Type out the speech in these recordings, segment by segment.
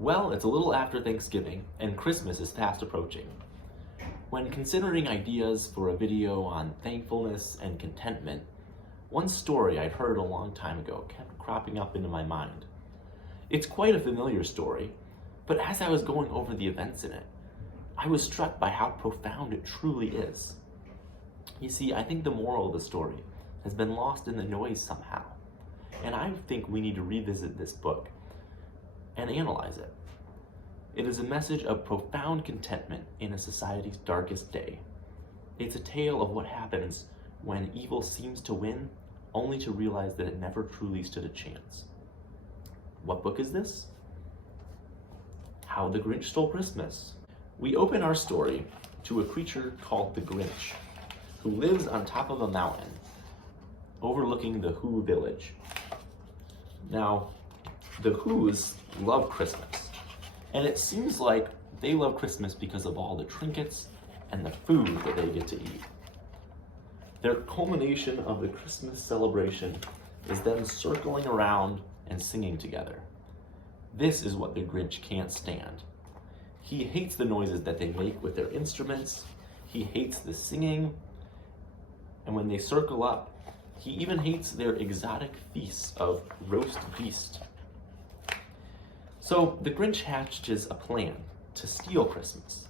Well, it's a little after Thanksgiving, and Christmas is fast approaching. When considering ideas for a video on thankfulness and contentment, one story I'd heard a long time ago kept cropping up into my mind. It's quite a familiar story, but as I was going over the events in it, I was struck by how profound it truly is. You see, I think the moral of the story has been lost in the noise somehow, and I think we need to revisit this book and analyze it. It is a message of profound contentment in a society's darkest day. It's a tale of what happens when evil seems to win, only to realize that it never truly stood a chance. What book is this? How the Grinch Stole Christmas. We open our story to a creature called the Grinch, who lives on top of a mountain overlooking the Who village. Now, the Who's love Christmas, and it seems like they love Christmas because of all the trinkets and the food that they get to eat. Their culmination of the Christmas celebration is them circling around and singing together. This is what the Grinch can't stand. He hates the noises that they make with their instruments, he hates the singing, and when they circle up, he even hates their exotic feasts of roast beast. So the Grinch hatches a plan to steal Christmas.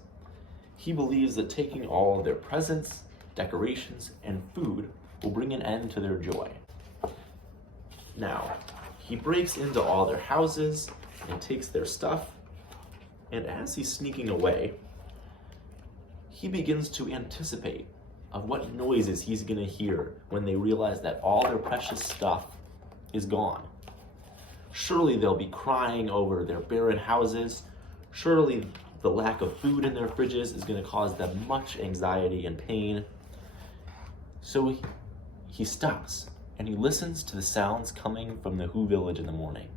He believes that taking all of their presents, decorations, and food will bring an end to their joy. Now, he breaks into all their houses and takes their stuff, and as he's sneaking away, he begins to anticipate of what noises he's gonna hear when they realize that all their precious stuff is gone. Surely they'll be crying over their barren houses. Surely the lack of food in their fridges is gonna cause them much anxiety and pain. So he stops and he listens to the sounds coming from the Who village in the morning.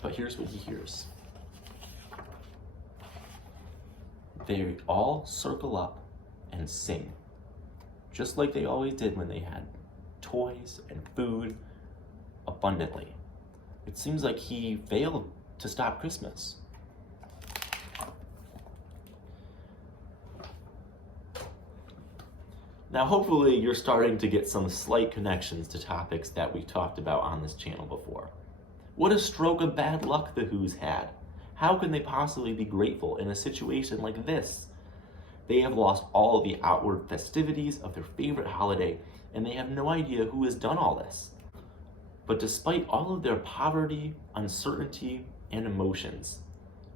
But here's what he hears. They all circle up and sing, just like they always did when they had toys and food abundantly. It seems like he failed to stop Christmas. Now, hopefully you're starting to get some slight connections to topics that we've talked about on this channel before. What a stroke of bad luck the Who's had. How can they possibly be grateful in a situation like this? They have lost all the outward festivities of their favorite holiday, and they have no idea who has done all this. But despite all of their poverty, uncertainty, and emotions,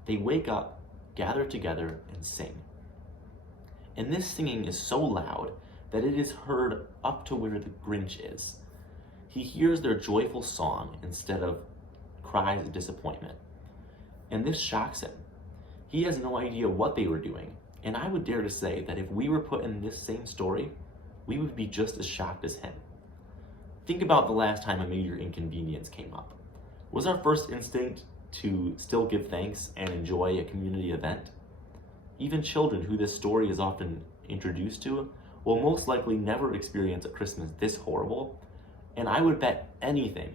they wake up, gather together, and sing. And this singing is so loud that it is heard up to where the Grinch is. He hears their joyful song instead of cries of disappointment. And this shocks him. He has no idea what they were doing, and I would dare to say that if we were put in this same story, we would be just as shocked as him. Think about the last time a major inconvenience came up. Was our first instinct to still give thanks and enjoy a community event? Even children who this story is often introduced to will most likely never experience a Christmas this horrible, and I would bet anything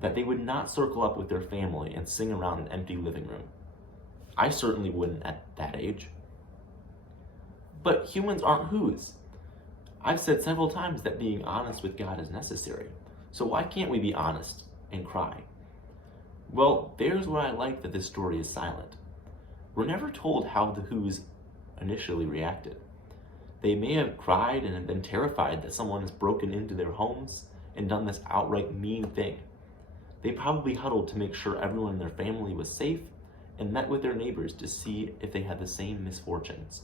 that they would not circle up with their family and sing around an empty living room. I certainly wouldn't at that age. But humans aren't Who's. I've said several times that being honest with God is necessary. So why can't we be honest and cry? Well, there's where I like that this story is silent. We're never told how the Who's initially reacted. They may have cried and have been terrified that someone has broken into their homes and done this outright mean thing. They probably huddled to make sure everyone in their family was safe and met with their neighbors to see if they had the same misfortunes.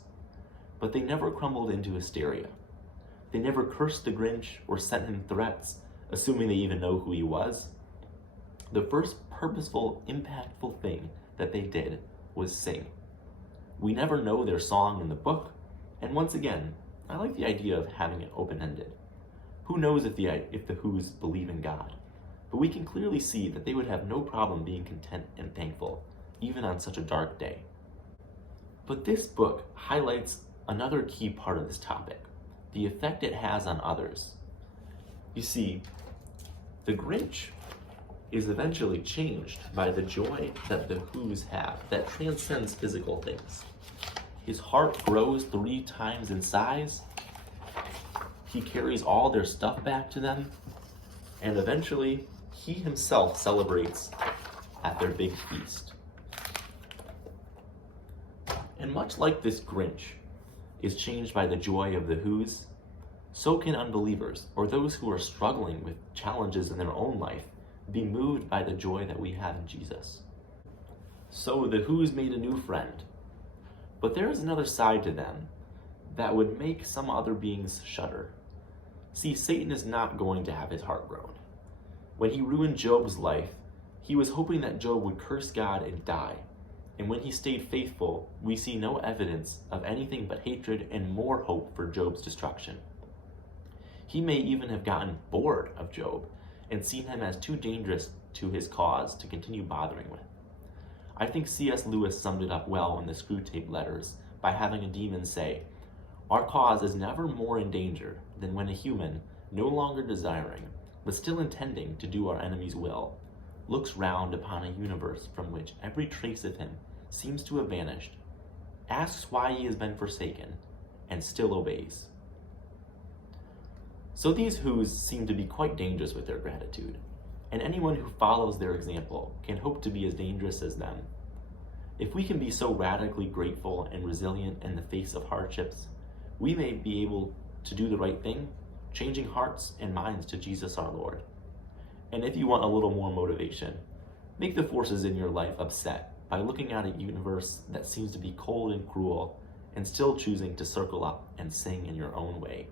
But they never crumbled into hysteria. They never cursed the Grinch or sent him threats, assuming they even know who he was. The first purposeful, impactful thing that they did was sing. We never know their song in the book, and once again, I like the idea of having it open-ended. Who knows if the Who's believe in God? But we can clearly see that they would have no problem being content and thankful, even on such a dark day. But this book highlights another key part of this topic, the effect it has on others. You see, the Grinch is eventually changed by the joy that the Who's have that transcends physical things. His heart grows 3 times in size. He carries all their stuff back to them. And eventually, he himself celebrates at their big feast. And much like this Grinch is changed by the joy of the Who's, so can unbelievers, or those who are struggling with challenges in their own life, be moved by the joy that we have in Jesus. So the Who's made a new friend, but there is another side to them that would make some other beings shudder. See, Satan is not going to have his heart grown. When he ruined Job's life, he was hoping that Job would curse God and die. And when he stayed faithful, we see no evidence of anything but hatred and more hope for Job's destruction. He may even have gotten bored of Job and seen him as too dangerous to his cause to continue bothering with. I think C.S. Lewis summed it up well in the Screwtape Letters by having a demon say, "Our cause is never more in danger than when a human, no longer desiring, but still intending to do our enemy's will, looks round upon a universe from which every trace of him seems to have vanished, asks why he has been forsaken, and still obeys." So these Who's seem to be quite dangerous with their gratitude, and anyone who follows their example can hope to be as dangerous as them. If we can be so radically grateful and resilient in the face of hardships, we may be able to do the right thing, changing hearts and minds to Jesus our Lord. And if you want a little more motivation, make the forces in your life upset by looking at a universe that seems to be cold and cruel and still choosing to circle up and sing in your own way.